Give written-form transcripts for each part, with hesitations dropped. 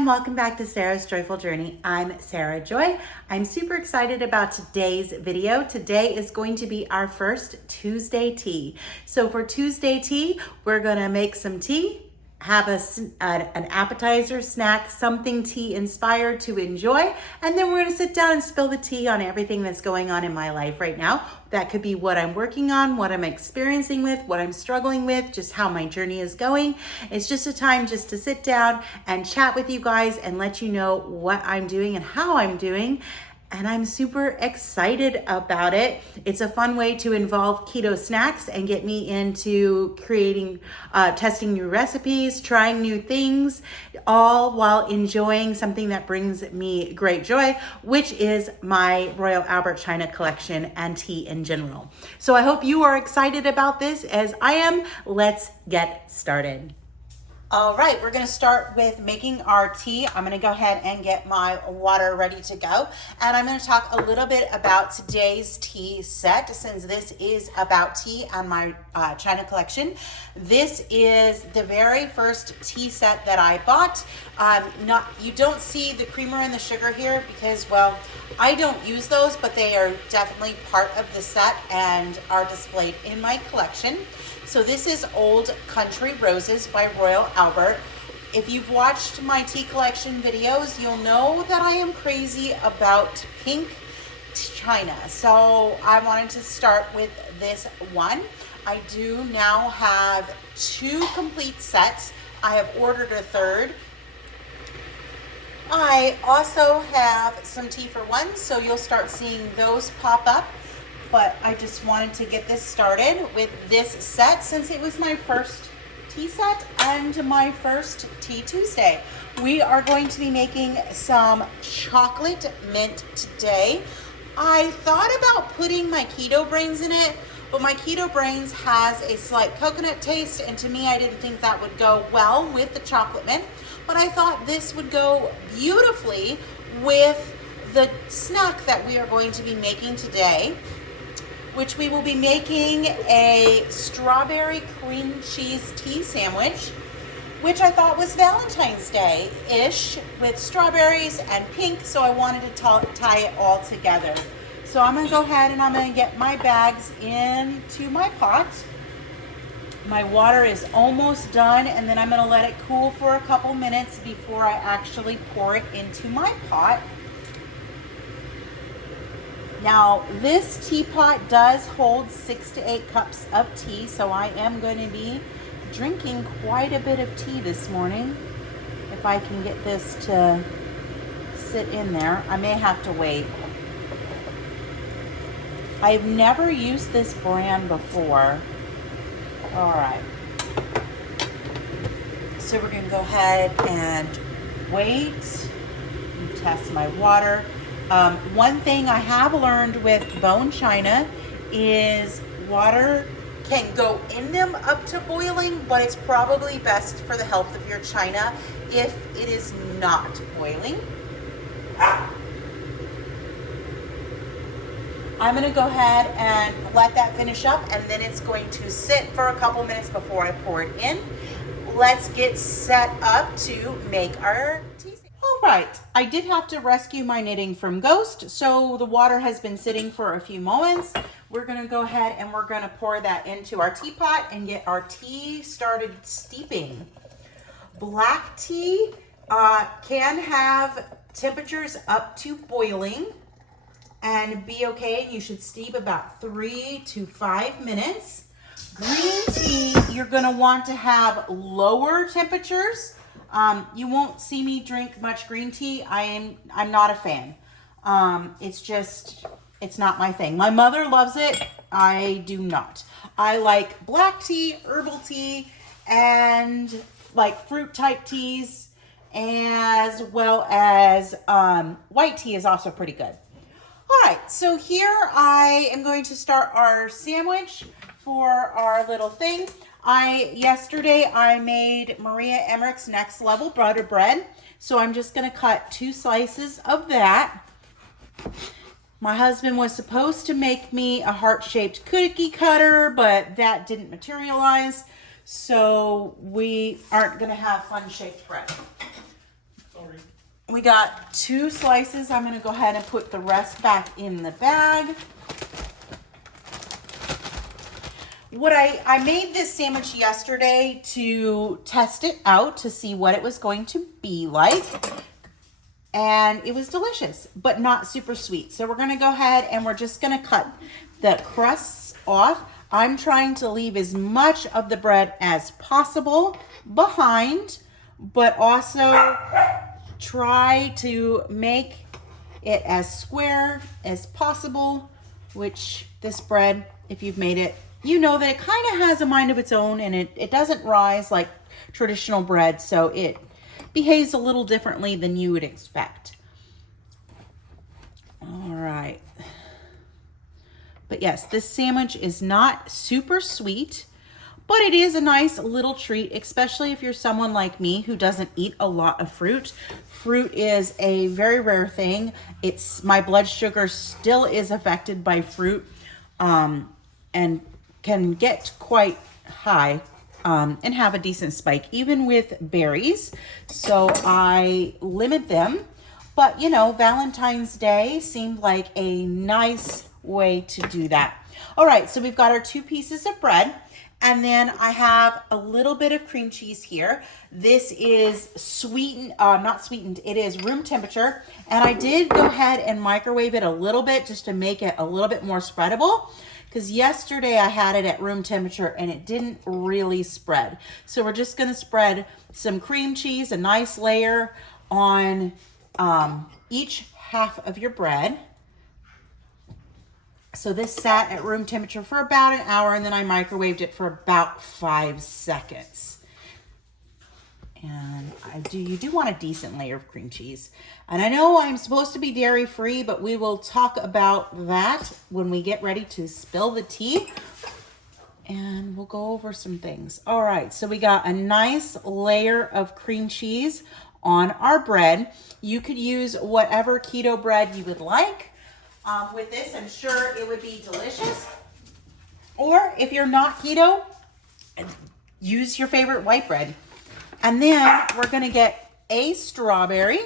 and welcome back to Sarah's Joyful Journey. I'm Sarah Joy. I'm super excited about today's video. Today is going to be our first Tuesday tea. So for Tuesday tea, we're gonna make some tea, have an appetizer, snack, something tea inspired to enjoy, and then we're gonna sit down and spill the tea on everything that's going on in my life right now. That could be what I'm working on, what I'm experiencing with, what I'm struggling with, just how my journey is going. It's just a time just to sit down and chat with you guys and let you know what I'm doing and how I'm doing. And I'm super excited about it. It's a fun way to involve keto snacks and get me into creating, testing new recipes, trying new things, all while enjoying something that brings me great joy, which is my Royal Albert China collection and tea in general. So I hope you are excited about this as I am. Let's get started. All right, we're gonna start with making our tea. I'm gonna go ahead and get my water ready to go. And I'm gonna talk a little bit about today's tea set, since this is about tea and my China collection. This is the very first tea set that I bought. You don't see the creamer and the sugar here because, well, I don't use those, but they are definitely part of the set and are displayed in my collection. So this is Old Country Roses by Royal Albert. If you've watched my tea collection videos, you'll know that I am crazy about pink China. So I wanted to start with this one. I do now have 2 complete sets. I have ordered a third. I also have some tea for one, so you'll start seeing those pop up. But I just wanted to get this started with this set since it was my first tea set and my first Tea Tuesday. We are going to be making some chocolate mint today. I thought about putting my keto brains in it, but my keto brains has a slight coconut taste, and to me, I didn't think that would go well with the chocolate mint, but I thought this would go beautifully with the snack that we are going to be making today, which we will be making a strawberry cream cheese tea sandwich, which I thought was Valentine's Day-ish with strawberries and pink, so I wanted to tie it all together. So I'm gonna go ahead and I'm gonna get my bags into my pot. My water is almost done, and then I'm gonna let it cool for a couple minutes before I actually pour it into my pot. Now, this teapot does hold 6 to 8 cups of tea, so I am going to be drinking quite a bit of tea this morning. If I can get this to sit in there, I may have to wait. I've never used this brand before. All right. So we're going to go ahead and wait and test my water. One thing I have learned with bone china is water can go in them up to boiling, but it's probably best for the health of your china if it is not boiling. I'm going to go ahead and let that finish up, and then it's going to sit for a couple minutes before I pour it in. Let's get set up to make our tea. All right, I did have to rescue my knitting from Ghost, so the water has been sitting for a few moments. We're gonna go ahead and we're gonna pour that into our teapot and get our tea started steeping. Black tea can have temperatures up to boiling and be okay, and you should steep about 3 to 5 minutes. Green tea, you're gonna want to have lower temperatures. You won't see me drink much green tea. I'm not a fan. It's not my thing. My mother loves it. I do not. I like black tea, herbal tea, and like fruit type teas, as well as white tea is also pretty good. All right, so here I am going to start our sandwich for our little thing. Yesterday I made Maria Emmerich's Next Level Butter Bread. So I'm just gonna cut 2 slices of that. My husband was supposed to make me a heart-shaped cookie cutter, but that didn't materialize. So we aren't gonna have fun-shaped bread. Sorry. We got 2 slices. I'm going to go ahead and put the rest back in the bag. I made this sandwich yesterday to test it out to see what it was going to be like. And it was delicious, but not super sweet. So we're going to go ahead and we're just going to cut the crusts off. I'm trying to leave as much of the bread as possible behind, but also try to make it as square as possible, which this bread, if you've made it, you know that it kind of has a mind of its own, and it doesn't rise like traditional bread, so it behaves a little differently than you would expect. All right. But yes, this sandwich is not super sweet, but it is a nice little treat, especially if you're someone like me who doesn't eat a lot of fruit. Fruit is a very rare thing. My blood sugar still is affected by fruit, and can get quite high and have a decent spike, even with berries. So I limit them. But, you know, Valentine's Day seemed like a nice way to do that. All right, so we've got our 2 pieces of bread. And then I have a little bit of cream cheese here. This is sweetened, not sweetened, it is room temperature. And I did go ahead and microwave it a little bit just to make it a little bit more spreadable, because yesterday I had it at room temperature and it didn't really spread. So we're just gonna spread some cream cheese, a nice layer on each half of your bread. So this sat at room temperature for about an hour, and then I microwaved it for about 5 seconds. And you do want a decent layer of cream cheese. And I know I'm supposed to be dairy free, but we will talk about that when we get ready to spill the tea. And we'll go over some things. All right, so we got a nice layer of cream cheese on our bread. You could use whatever keto bread you would like. With this, I'm sure it would be delicious. Or if you're not keto, use your favorite white bread. And then we're going to get a strawberry.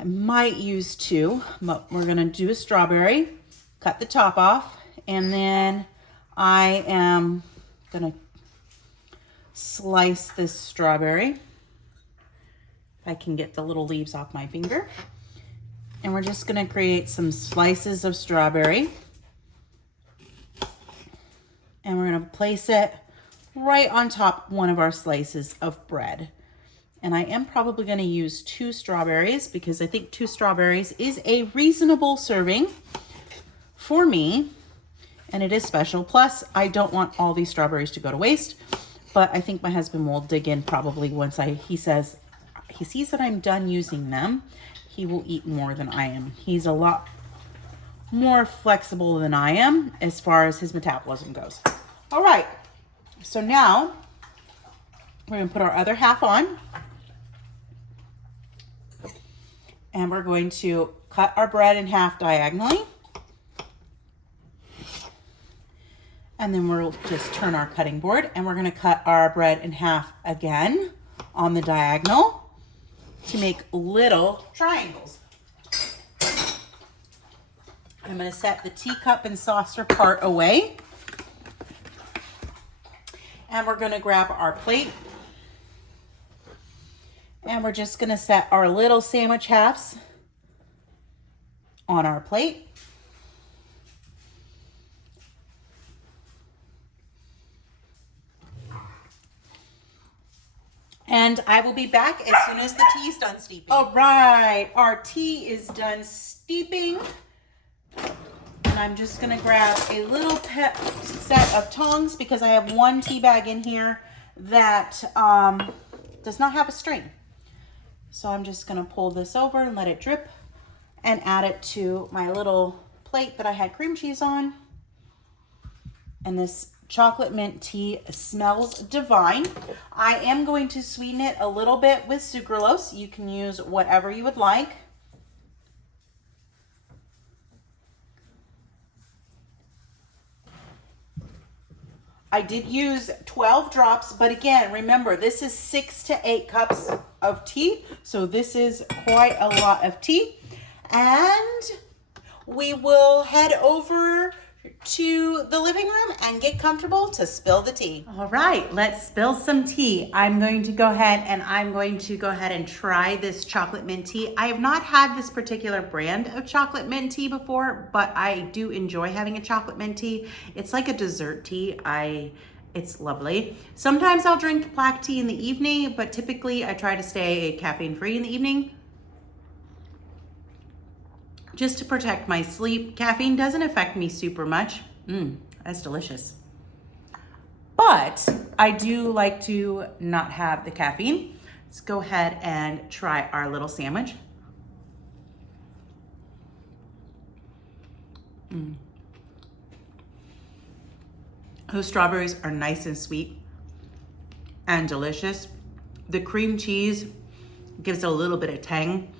I might use 2, but we're going to do a strawberry, cut the top off, and then I am going to slice this strawberry. If I can get the little leaves off my finger. And we're just going to create some slices of strawberry. And we're going to place it right on top one of our slices of bread. And I am probably going to use 2 strawberries because I think 2 strawberries is a reasonable serving for me. And it is special. Plus, I don't want all these strawberries to go to waste. But I think my husband will dig in probably once he sees that I'm done using them. He will eat more than I am. He's a lot more flexible than I am as far as his metabolism goes. All right, so now we're gonna put our other half on, and we're going to cut our bread in half diagonally. And then we'll just turn our cutting board, and we're gonna cut our bread in half again on the diagonal to make little triangles. I'm going to set the teacup and saucer part away. And we're going to grab our plate. And we're just going to set our little sandwich halves on our plate. And I will be back as soon as the tea is done steeping. All right, our tea is done steeping. And I'm just gonna grab a little set of tongs because I have 1 tea bag in here that does not have a string. So I'm just gonna pull this over and let it drip and add it to my little plate that I had cream cheese on. And this chocolate mint tea smells divine. I am going to sweeten it a little bit with sucralose. You can use whatever you would like. I did use 12 drops, but again, remember, this is 6 to 8 cups of tea. So this is quite a lot of tea. And we will head over to the living room and get comfortable to spill the tea. All right, let's spill some tea. I'm going to go ahead and try this chocolate mint tea. I have not had this particular brand of chocolate mint tea before, but I do enjoy having a chocolate mint tea. It's like a dessert tea. It's lovely. Sometimes I'll drink black tea in the evening, but typically I try to stay caffeine free in the evening, just to protect my sleep. Caffeine doesn't affect me super much. That's delicious. But I do like to not have the caffeine. Let's go ahead and try our little sandwich. Those strawberries are nice and sweet and delicious. The cream cheese gives it a little bit of tang.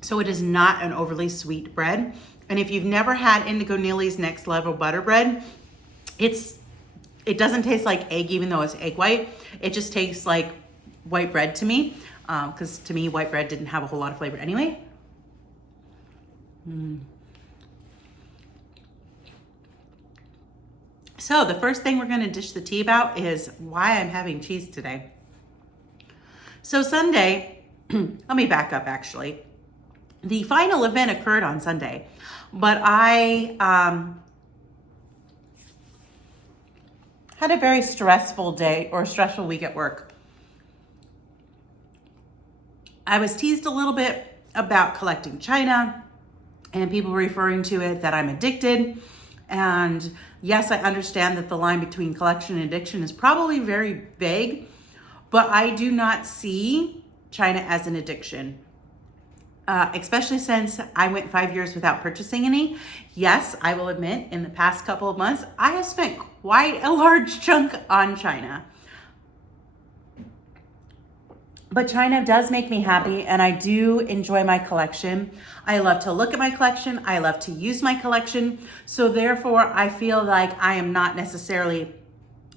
So it is not an overly sweet bread. And if you've never had Indigo Neely's Next Level Butter Bread, it doesn't taste like egg, even though it's egg white. It just tastes like white bread to me, because to me, white bread didn't have a whole lot of flavor anyway. So the first thing we're gonna dish the tea about is why I'm having cheese today. So Sunday, let me back up actually. The final event occurred on Sunday, but I had a very stressful day or stressful week at work. I was teased a little bit about collecting china and people referring to it that I'm addicted. And yes, I understand that the line between collection and addiction is probably very vague, but I do not see china as an addiction. Especially since I went 5 years without purchasing any. Yes, I will admit, in the past couple of months, I have spent quite a large chunk on china. But china does make me happy, and I do enjoy my collection. I love to look at my collection. I love to use my collection. So therefore, I feel like I am not necessarily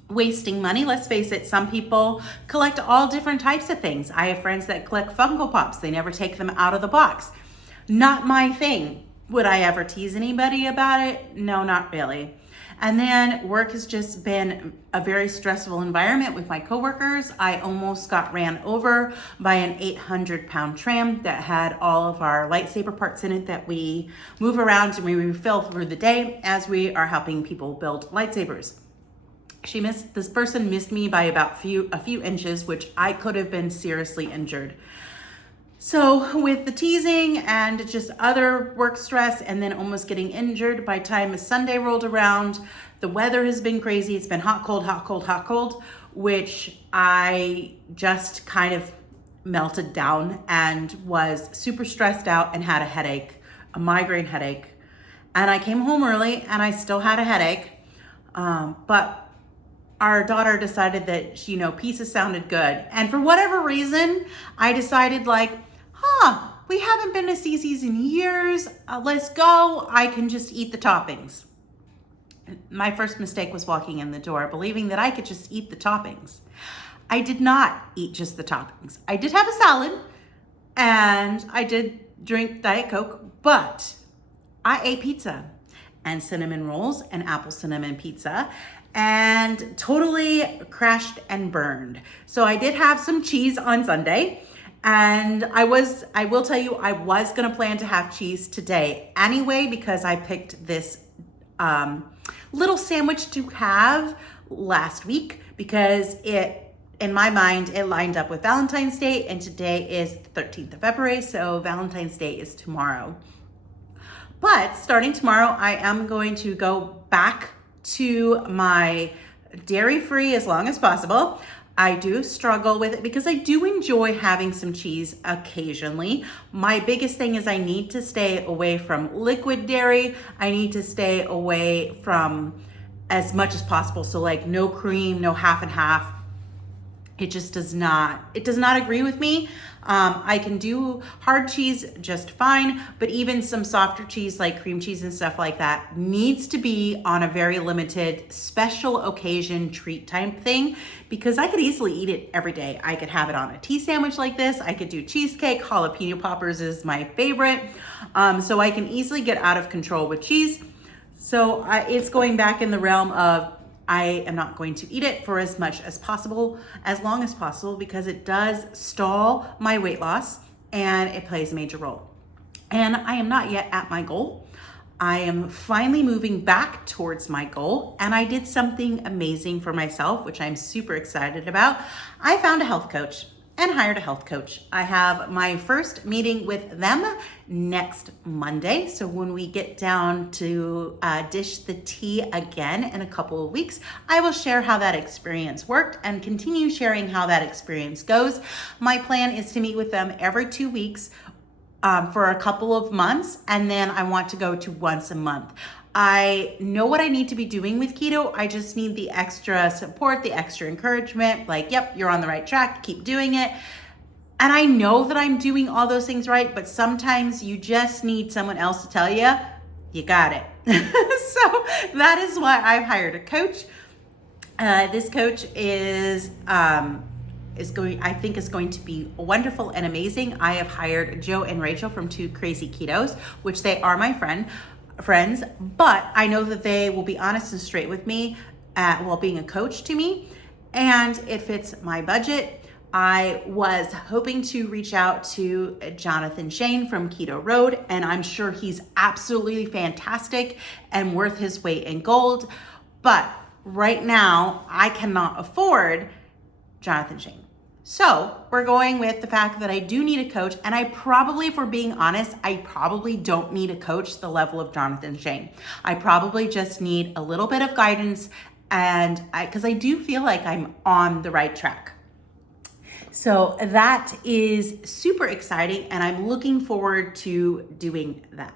wasting money. Let's face it, some people collect all different types of things. I have friends that collect Funko Pops. They never take them out of the box. Not my thing. Would I ever tease anybody about it? No, not really. And then work has just been a very stressful environment with my coworkers. I almost got ran over by an 800-pound tram that had all of our lightsaber parts in it that we move around and we refill through the day as we are helping people build lightsabers. This person missed me by about a few inches, which I could have been seriously injured. So with the teasing and just other work stress and then almost getting injured, by the time Sunday rolled around, the weather has been crazy. It's been hot, cold, hot, cold, hot, cold, which I just kind of melted down and was super stressed out and had a headache, a migraine headache. And I came home early and I still had a headache, but our daughter decided that, pizza sounded good. And for whatever reason, I decided we haven't been to Cece's in years. Let's go. I can just eat the toppings. My first mistake was walking in the door, believing that I could just eat the toppings. I did not eat just the toppings. I did have a salad and I did drink Diet Coke, but I ate pizza and cinnamon rolls and apple cinnamon pizza, and totally crashed and burned. So I did have some cheese on Sunday, and I will tell you, I was gonna plan to have cheese today anyway, because I picked this little sandwich to have last week because in my mind, it lined up with Valentine's Day, and today is the 13th of February, so Valentine's Day is tomorrow. But starting tomorrow, I am going to go back to my dairy-free as long as possible. I do struggle with it because I do enjoy having some cheese occasionally. My biggest thing is I need to stay away from liquid dairy. I need to stay away from as much as possible. So no cream, no half and half. It just does not agree with me. I can do hard cheese just fine, but even some softer cheese like cream cheese and stuff like that needs to be on a very limited special occasion treat type thing, because I could easily eat it every day. I could have it on a tea sandwich like this. I could do cheesecake. Jalapeno poppers is my favorite. So I can easily get out of control with cheese. So it's going back in the realm of I am not going to eat it for as much as possible, as long as possible, because it does stall my weight loss and it plays a major role. And I am not yet at my goal. I am finally moving back towards my goal, and I did something amazing for myself, which I'm super excited about. I found a health coach and hired a health coach. I have my first meeting with them next Monday. So when we get down to dish the tea again in a couple of weeks, I will share how that experience worked and continue sharing how that experience goes. My plan is to meet with them every 2 weeks for a couple of months, and then I want to go to once a month. I know what I need to be doing with keto. I just need the extra support, the extra encouragement, like, yep, you're on the right track, keep doing it. And I know that I'm doing all those things right, but sometimes you just need someone else to tell you, you got it. So that is why I've hired a coach. This coach is going to be wonderful and amazing. I have hired Joe and Rachel from Two Crazy Ketos, which they are my friends, but I know that they will be honest and straight with me while being a coach to me, and it fits my budget. I was hoping to reach out to Jonathan Shane from Keto Road, and I'm sure he's absolutely fantastic and worth his weight in gold, but right now I cannot afford Jonathan Shane. So we're going with the fact that I do need a coach, and I probably, if we're being honest, I probably don't need a coach the level of Jonathan Shane. I probably just need a little bit of guidance, and because I do feel like I'm on the right track. So that is super exciting, and I'm looking forward to doing that.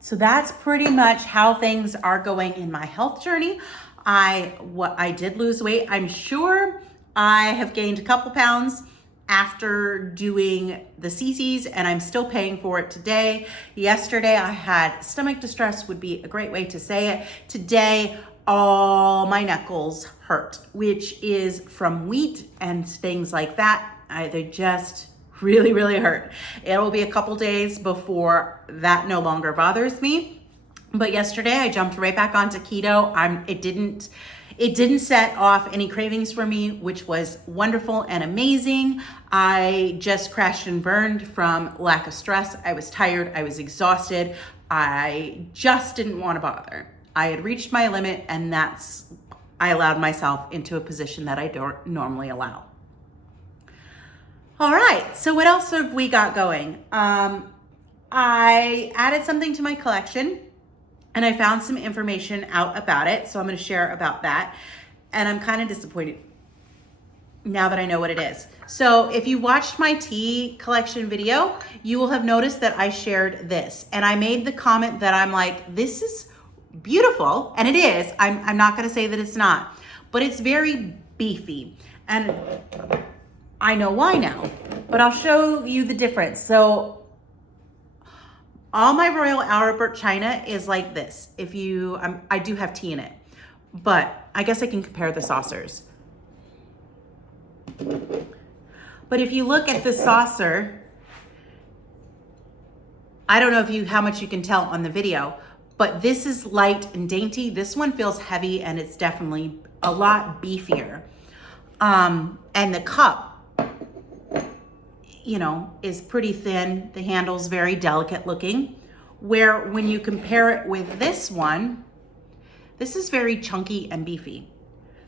So that's pretty much how things are going in my health journey. I did lose weight. I'm sure I have gained a couple pounds after doing the CCs, and I'm still paying for it today. Yesterday I had stomach distress, would be a great way to say it. Today, all my knuckles hurt, which is from wheat and things like that. They just really, really hurt. It will be a couple days before that no longer bothers me. But yesterday I jumped right back onto keto. It didn't set off any cravings for me, which was wonderful and amazing. I just crashed and burned from lack of stress. I was tired, I was exhausted. I just didn't want to bother. I had reached my limit, and I allowed myself into a position that I don't normally allow. All right, so what else have we got going? I added something to my collection, and I found some information out about it, so I'm going to share about that. And I'm kind of disappointed now that I know what it is. So if you watched my tea collection video, you will have noticed that I shared this. And I made the comment that I'm like, this is beautiful, and it is. I'm not going to say that it's not, but it's very beefy. And I know why now, but I'll show you the difference. So all my Royal Albert China is like this. I do have tea in it, but I guess I can compare the saucers. But if you look at the saucer, I don't know how much you can tell on the video, but this is light and dainty. This one feels heavy, and it's definitely a lot beefier. And the cup, is pretty thin. The handle's very delicate looking, where when you compare it with this one, this is very chunky and beefy.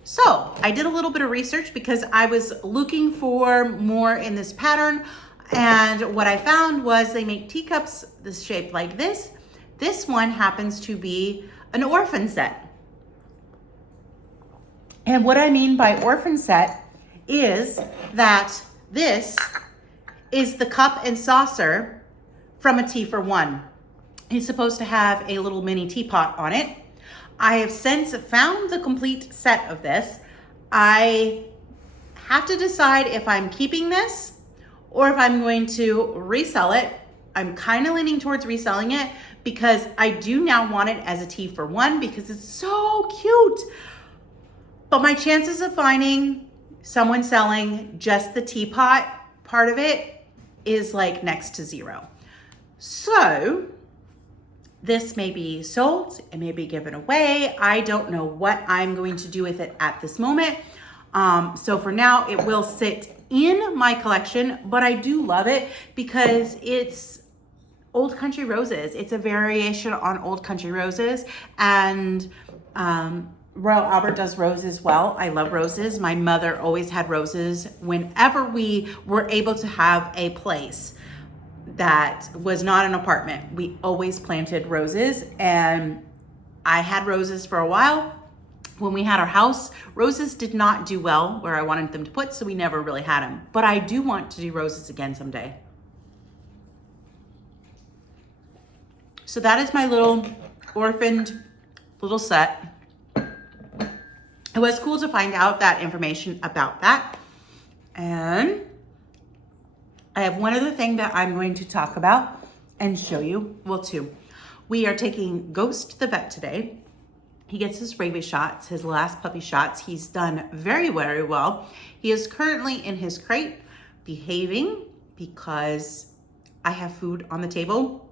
So I did a little bit of research because I was looking for more in this pattern, and what I found was they make teacups this shape like this. This one happens to be an orphan set. And what I mean by orphan set is that this is the cup and saucer from a tea for one. It's supposed to have a little mini teapot on it. I have since found the complete set of this. I have to decide if I'm keeping this or if I'm going to resell it. I'm kind of leaning towards reselling it because I do now want it as a tea for one because it's so cute. But my chances of finding someone selling just the teapot part of it is like next to zero. So this may be sold, it may be given away. I don't know what I'm going to do with it at this moment. So for now, it will sit in my collection, but I do love it because it's Old Country Roses. It's a variation on Old Country Roses, and Royal Albert does roses well. I love roses. My mother always had roses whenever we were able to have a place that was not an apartment. We always planted roses, and I had roses for a while. When we had our house, roses did not do well where I wanted them to put, so we never really had them. But I do want to do roses again someday. So that is my little orphaned little set. It was cool to find out that information about that. And I have one other thing that I'm going to talk about and show you. Well, two. We are taking Ghost to the vet today. He gets his rabies shots, his last puppy shots. He's done very, very well. He is currently in his crate behaving because I have food on the table.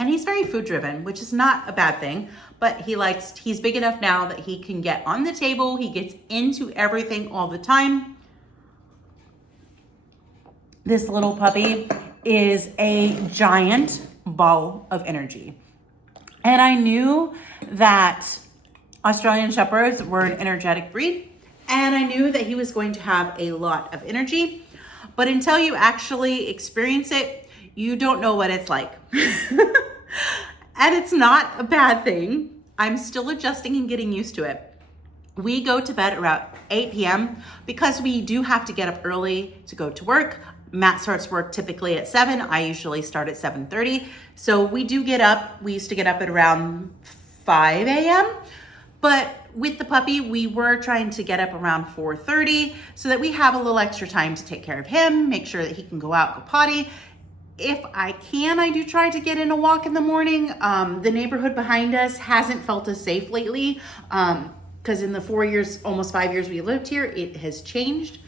And he's very food driven, which is not a bad thing, but he's big enough now that he can get on the table. He gets into everything all the time. This little puppy is a giant ball of energy. And I knew that Australian Shepherds were an energetic breed, and I knew that he was going to have a lot of energy, but until you actually experience it, you don't know what it's like. And it's not a bad thing. I'm still adjusting and getting used to it. We go to bed around 8 p.m. because we do have to get up early to go to work. Matt starts work typically at 7. I usually start at 7:30. So we do get up. We used to get up at around 5 a.m. But with the puppy, we were trying to get up around 4:30 so that we have a little extra time to take care of him, make sure that he can go out, go potty. If I can, I do try to get in a walk in the morning. The neighborhood behind us hasn't felt as safe lately because in the 4 years, almost 5 years we lived here, it has changed.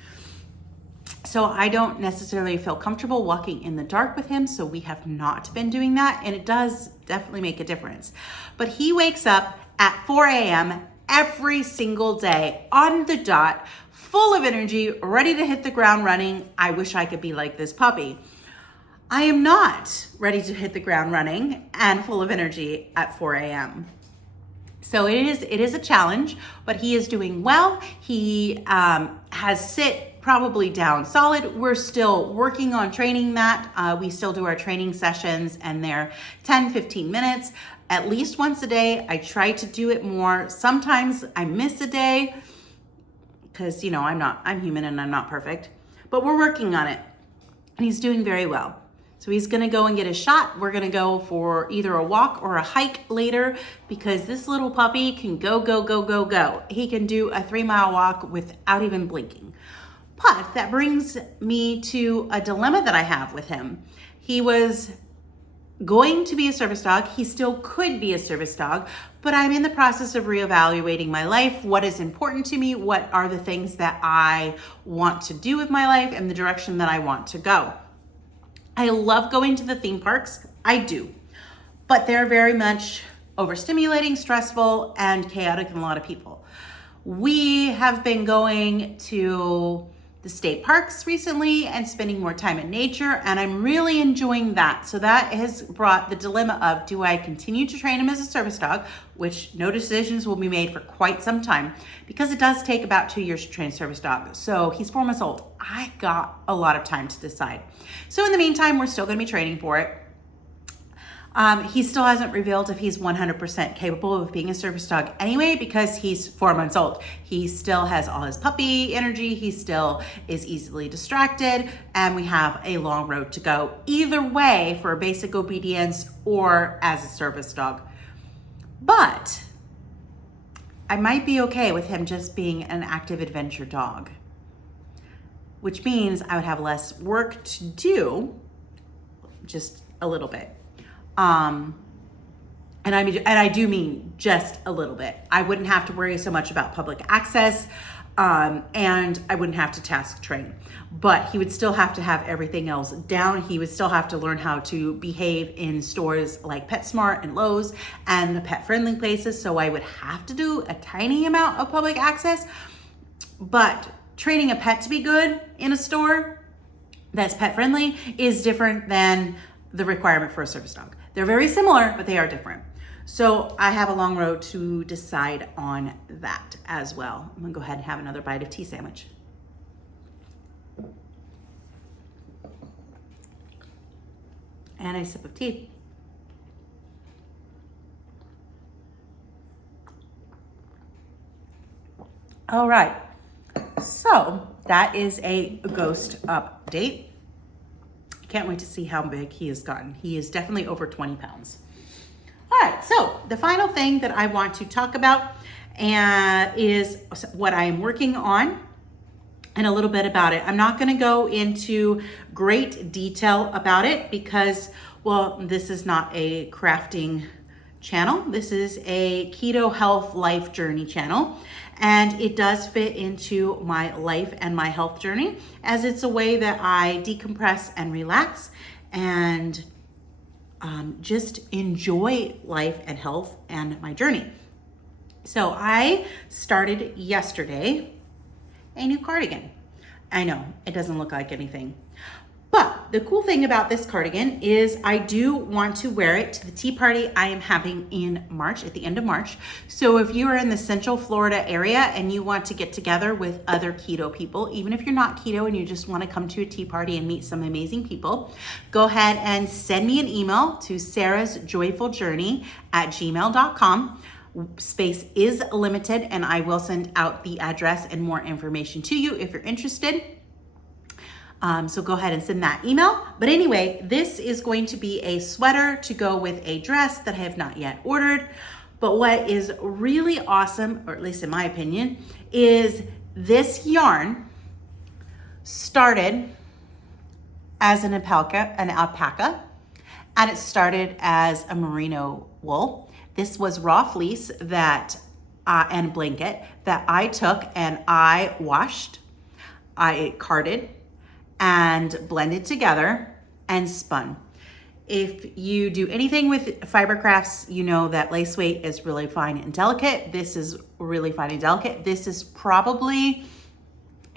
So I don't necessarily feel comfortable walking in the dark with him, so we have not been doing that, and it does definitely make a difference. But he wakes up at 4 a.m. every single day on the dot, full of energy, ready to hit the ground running. I wish I could be like this puppy. I am not ready to hit the ground running and full of energy at 4 a.m. So it is a challenge, but he is doing well. He has sit probably down solid. We're still working on training that. We still do our training sessions, and they're 10, 15 minutes, at least once a day. I try to do it more. Sometimes I miss a day because, I'm human and I'm not perfect, but we're working on it, and he's doing very well. So he's gonna go and get a shot. We're gonna go for either a walk or a hike later because this little puppy can go, go, go, go, go. He can do a 3-mile walk without even blinking. But that brings me to a dilemma that I have with him. He was going to be a service dog. He still could be a service dog, but I'm in the process of reevaluating my life. What is important to me? What are the things that I want to do with my life and the direction that I want to go? I love going to the theme parks. I do, but they're very much overstimulating, stressful, and chaotic in a lot of people. We have been going to the state parks recently and spending more time in nature, and I'm really enjoying that. So that has brought the dilemma of, do I continue to train him as a service dog, which no decisions will be made for quite some time, because it does take about 2 years to train a service dog. So he's 4 months old. I got a lot of time to decide. So in the meantime, we're still gonna be training for it. He still hasn't revealed if he's 100% capable of being a service dog anyway, because he's 4 months old. He still has all his puppy energy. He still is easily distracted, and we have a long road to go either way for basic obedience or as a service dog. But I might be okay with him just being an active adventure dog, which means I would have less work to do, just a little bit. And I do mean just a little bit. I wouldn't have to worry so much about public access, and I wouldn't have to task train. But he would still have to have everything else down. He would still have to learn how to behave in stores like PetSmart and Lowe's and the pet-friendly places. So I would have to do a tiny amount of public access. But training a pet to be good in a store that's pet-friendly is different than the requirement for a service dog. They're very similar, but they are different. So I have a long road to decide on that as well. I'm gonna go ahead and have another bite of tea sandwich. And a sip of tea. All right, so that is a ghost update. Can't wait to see how big he has gotten. He is definitely over 20 pounds. All right, so the final thing that I want to talk about is what I am working on and a little bit about it. I'm not gonna go into great detail about it because, well, this is not a crafting channel. This is a keto health life journey channel. And it does fit into my life and my health journey, as it's a way that I decompress and relax and just enjoy life and health and my journey. So I started yesterday a new cardigan. I know it doesn't look like anything, but the cool thing about this cardigan is I do want to wear it to the tea party I am having in March, at the end of March. So if you are in the Central Florida area and you want to get together with other keto people, even if you're not keto and you just want to come to a tea party and meet some amazing people, go ahead and send me an email to sarahsjoyfuljourney@gmail.com. Space is limited and I will send out the address and more information to you if you're interested. So go ahead and send that email. But anyway, this is going to be a sweater to go with a dress that I have not yet ordered. But what is really awesome, or at least in my opinion, is this yarn started as an alpaca, and it started as a merino wool. This was raw fleece that and blanket that I took and I washed, I carded, and blended together and spun. If you do anything with fiber crafts, you know that lace weight is really fine and delicate. This is really fine and delicate. This is probably,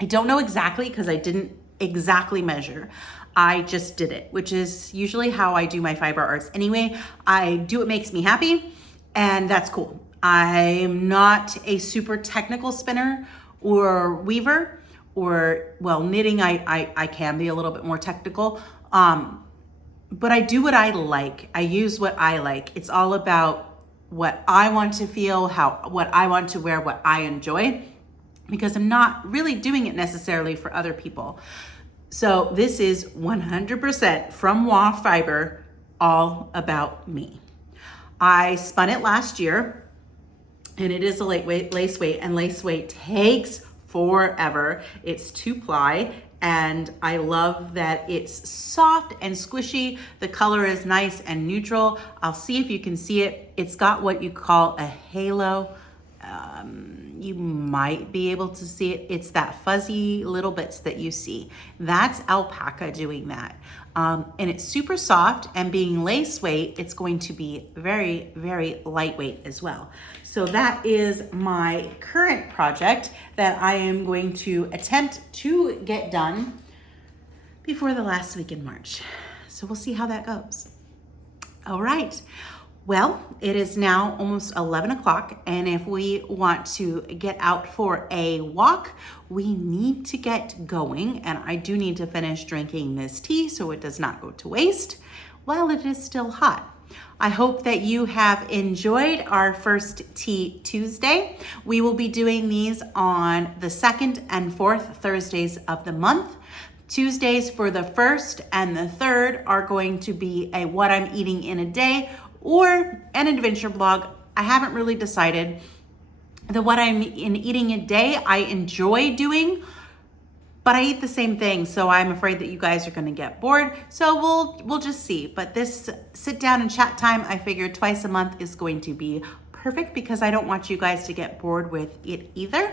I don't know exactly because I didn't exactly measure. I just did it, which is usually how I do my fiber arts anyway. I do what makes me happy, and that's cool. I'm not a super technical spinner or weaver, or, well, knitting, I can be a little bit more technical, but I do what I like. I use what I like. It's all about what I want to feel, what I want to wear, what I enjoy, because I'm not really doing it necessarily for other people. So this is 100% from raw fiber, all about me. I spun it last year, and it is a lace weight, and lace weight takes forever. It's 2-ply, and I love that it's soft and squishy. The color is nice and neutral. I'll see if you can see it. It's got what you call a halo. You might be able to see it. It's that fuzzy little bits that you see. That's alpaca doing that. And it's super soft, and being lace weight, it's going to be very, very lightweight as well. So that is my current project that I am going to attempt to get done before the last week in March. So we'll see how that goes. All right. Well, it is now almost 11 o'clock, and if we want to get out for a walk, we need to get going, and I do need to finish drinking this tea so it does not go to waste while it is still hot. I hope that you have enjoyed our first Tea Tuesday. We will be doing these on the 2nd and 4th Thursdays of the month. Tuesdays for the 1st and the 3rd are going to be a what I'm eating in a day or an adventure blog. I haven't really decided. what I'm eating a day, I enjoy doing, but I eat the same thing, so I'm afraid that you guys are gonna get bored. So we'll just see. But this sit down and chat time, I figured twice a month is going to be perfect because I don't want you guys to get bored with it either.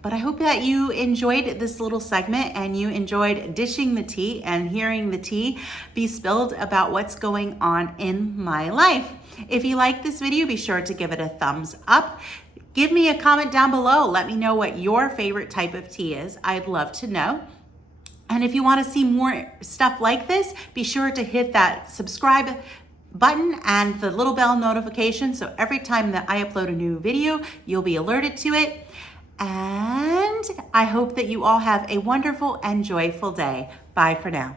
But I hope that you enjoyed this little segment and you enjoyed dishing the tea and hearing the tea be spilled about what's going on in my life. If you like this video, be sure to give it a thumbs up. Give me a comment down below. Let me know what your favorite type of tea is. I'd love to know. And if you want to see more stuff like this, be sure to hit that subscribe button and the little bell notification so every time that I upload a new video, you'll be alerted to it. And I hope that you all have a wonderful and joyful day. Bye for now.